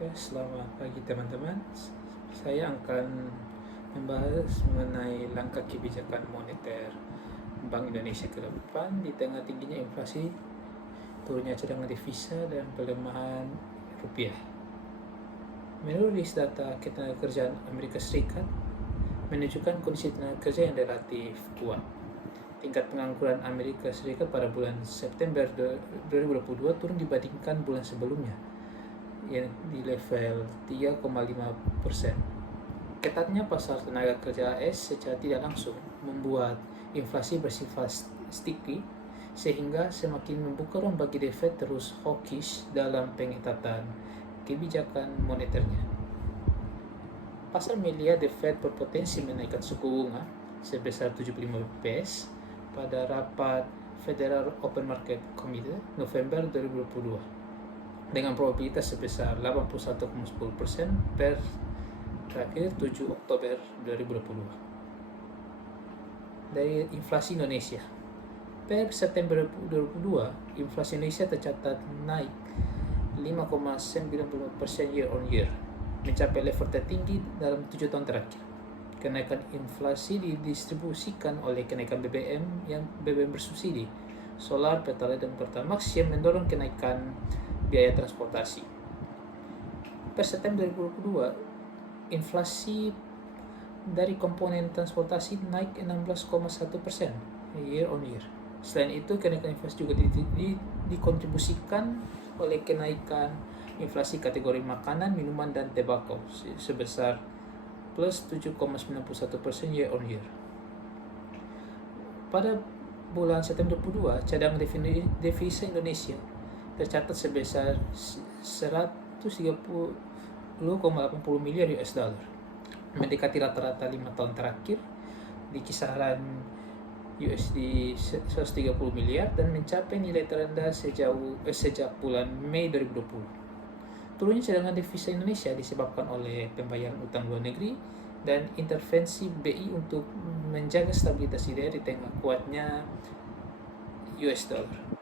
Oke, selamat pagi teman-teman. Saya akan membahas mengenai langkah kebijakan moneter Bank Indonesia ke depan di tengah tingginya inflasi, turunnya cadangan devisa, dan pelemahan rupiah. Menurut rilis data ketenagakerjaan Amerika Serikat menunjukkan kondisi tenaga kerja yang relatif kuat. Tingkat pengangguran Amerika Serikat pada bulan September 2022 turun dibandingkan bulan sebelumnya, yang di level 3,5%. Ketatnya pasar tenaga kerja AS secara tidak langsung membuat inflasi bersifat sticky, sehingga semakin membuka ruang bagi The Fed terus hawkish dalam pengetatan kebijakan moneternya. Pasar melihat The Fed berpotensi menaikkan suku bunga sebesar 75 bps pada rapat Federal Open Market Committee November 2022 dengan probabilitas sebesar 81,10% per terakhir 7 Oktober 2022. Dari inflasi Indonesia, per September 2022, inflasi Indonesia tercatat naik 5,95% year on year, mencapai level tertinggi dalam 7 tahun terakhir. Kenaikan inflasi didistribusikan oleh kenaikan BBM bersubsidi, solar, pertalite, dan pertamax yang mendorong kenaikan biaya transportasi. Per September 2022, inflasi dari komponen transportasi naik 16,1% year on year. Selain itu, kenaikan inflasi juga dikontribusikan oleh kenaikan inflasi kategori makanan, minuman, dan tembakau sebesar plus 7,91% year on year. Pada bulan September 2022, cadangan devisa Indonesia tercatat sebesar 130,80 miliar US dollar, mendekati rata-rata 5 tahun terakhir di kisaran USD 130 miliar dan mencapai nilai terendah sejak bulan Mei 2020. Turunnya cadangan devisa Indonesia disebabkan oleh pembayaran utang luar negeri dan intervensi BI untuk menjaga stabilitas IDR di tengah kuatnya US dollar.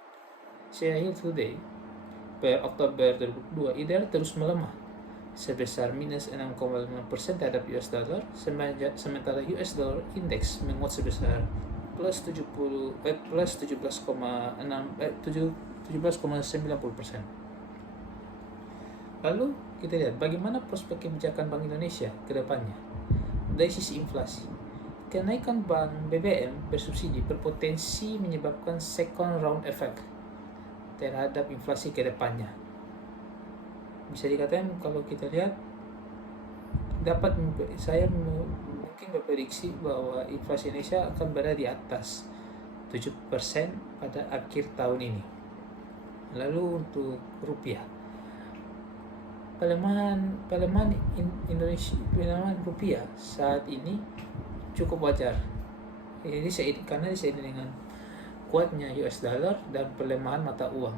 Secara today, per Oktober 2022, IDR terus melemah sebesar minus 6,5% terhadap US dollar, sementara US dollar index menguat sebesar plus 17,90%. Lalu kita lihat bagaimana prospek kebijakan Bank Indonesia ke depannya. Dari sisi inflasi, kenaikan bank BBM bersubsidi berpotensi menyebabkan second round effect terhadap inflasi ke depannya. Bisa dikatakan kalau kita lihat, saya mungkin berprediksi bahwa inflasi Indonesia akan berada di atas 7% pada akhir tahun ini. Lalu untuk rupiah, pelemahan rupiah saat ini cukup wajar. Karena diseiring dengan kuatnya US dollar dan pelemahan mata uang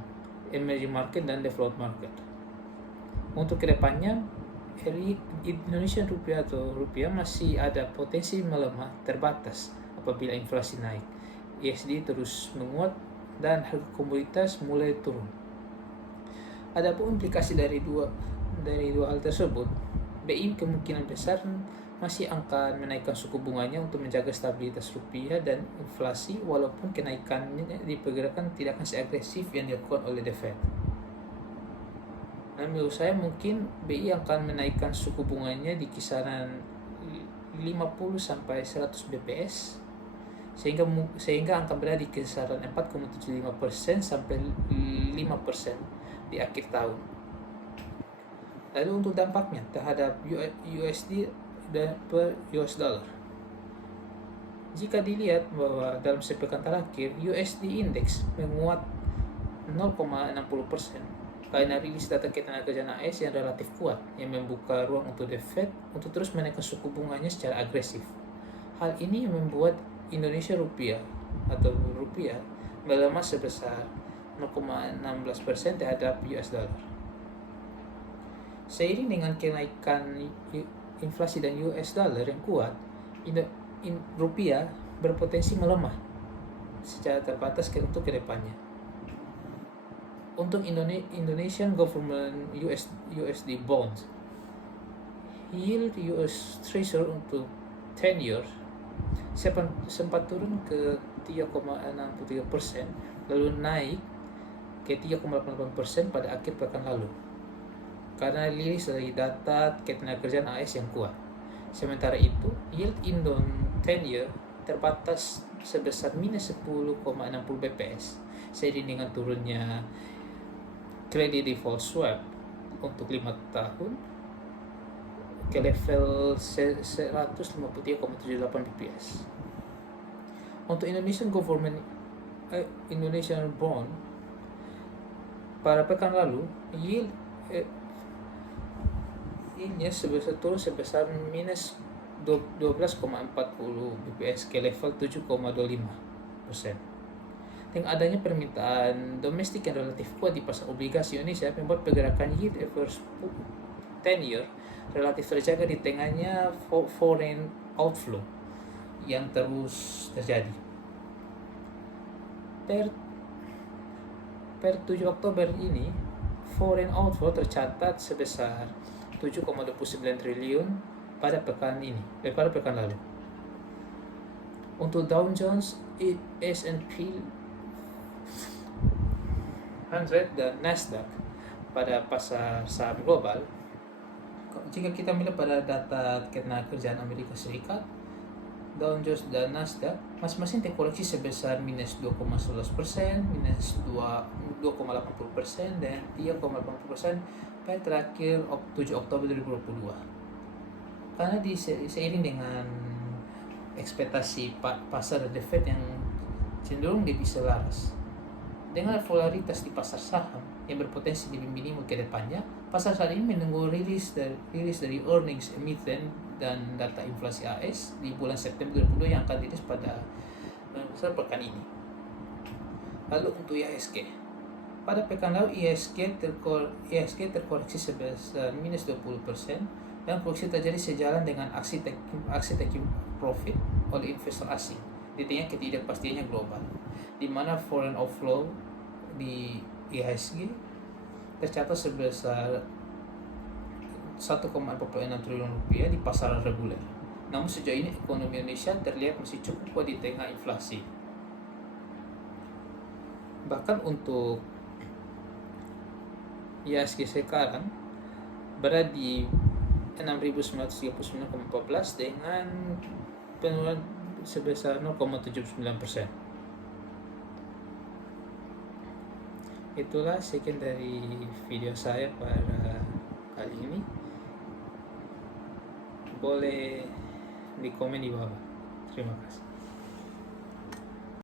emerging market dan developed market. Untuk kedepannya, Indonesian rupiah atau rupiah masih ada potensi melemah terbatas apabila inflasi naik, ISD terus menguat, dan harga komoditas mulai turun. Adapun implikasi dari dua hal tersebut, BI kemungkinan besar masih akan menaikkan suku bunganya untuk menjaga stabilitas rupiah dan inflasi, walaupun kenaikannya diperkirakan tidak akan seagresif yang dilakukan oleh The Fed. Dan menurut saya mungkin BI akan menaikkan suku bunganya di kisaran 50 sampai 100 bps, sehingga akan berada di kisaran 4,75% sampai 5% di akhir tahun. Lalu untuk dampaknya terhadap USD dan per US dollar, jika dilihat bahwa dalam sepekan terakhir USD index menguat 0,60% karena rilis data ketenagakerjaan AS yang relatif kuat, yang membuka ruang untuk The Fed untuk terus menaikkan suku bunganya secara agresif. Hal ini membuat Indonesia rupiah melemah sebesar 0,16% terhadap US dollar. Seiring dengan kenaikan inflasi dan US dollar yang kuat, rupiah berpotensi melemah secara terbatas untuk kedepannya. Untuk Indonesian government USD bonds, yield US Treasury untuk 10 years sempat turun ke 3,63%, lalu naik ke 3,88% pada akhir pekan lalu karena rilis dari data ketenagakerjaan AS yang kuat. Sementara itu, yield Indon 10 year terbatas sebesar minus 10,60 bps seiring dengan turunnya credit default swap untuk 5 tahun ke level 153,78 bps. Untuk Indonesian bond pada pekan lalu, yieldnya turun sebesar minus 12,40 bps ke level 7,25%. Dengan adanya permintaan domestik yang relatif kuat di pasar obligasi Indonesia membuat pergerakan yield average 10 year relatif terjaga di tengahnya foreign outflow yang terus terjadi. Per 7 Oktober ini, foreign outflow tercatat sebesar 7,29 triliun pada pekan lalu. Untuk Dow Jones, S&P 100 dan Nasdaq pada pasar saham global, jika kita melihat pada data ketenagakerjaan Amerika Serikat, Dow Jones dan Nasdaq masing-masing terkoreksi sebesar minus 2,11%, minus 2,80%, dan 3,80% pada terakhir 7 Oktober 2022. Karena seiring dengan ekspektasi pasar The Fed yang cenderung devisa laras, dengan volatilitas di pasar saham yang berpotensi lebih minimum ke depannya, pasar saat ini menunggu rilis dari earnings emiten dan data inflasi AS di bulan September 2022 yang akan dirilis pada pekan ini. Lalu untuk IHSG, pada pekan lalu IHSG terkoreksi sebesar minus 20%, dan koreksi terjadi sejalan dengan aksi taking profit oleh investor asing di tengah ketidakpastiannya global, di mana foreign outflow di IHSG tercatat sebesar 1,46 triliun rupiah di pasaran reguler. Namun sejauh ini ekonomi Indonesia terlihat masih cukup kuat di tengah inflasi. Bahkan untuk IHSG sekarang berada di 6.939,14 dengan penurunan sebesar 0,79%. Itulah sekian dari video saya pada kali ini. Boleh di komen di bawah. Terima kasih.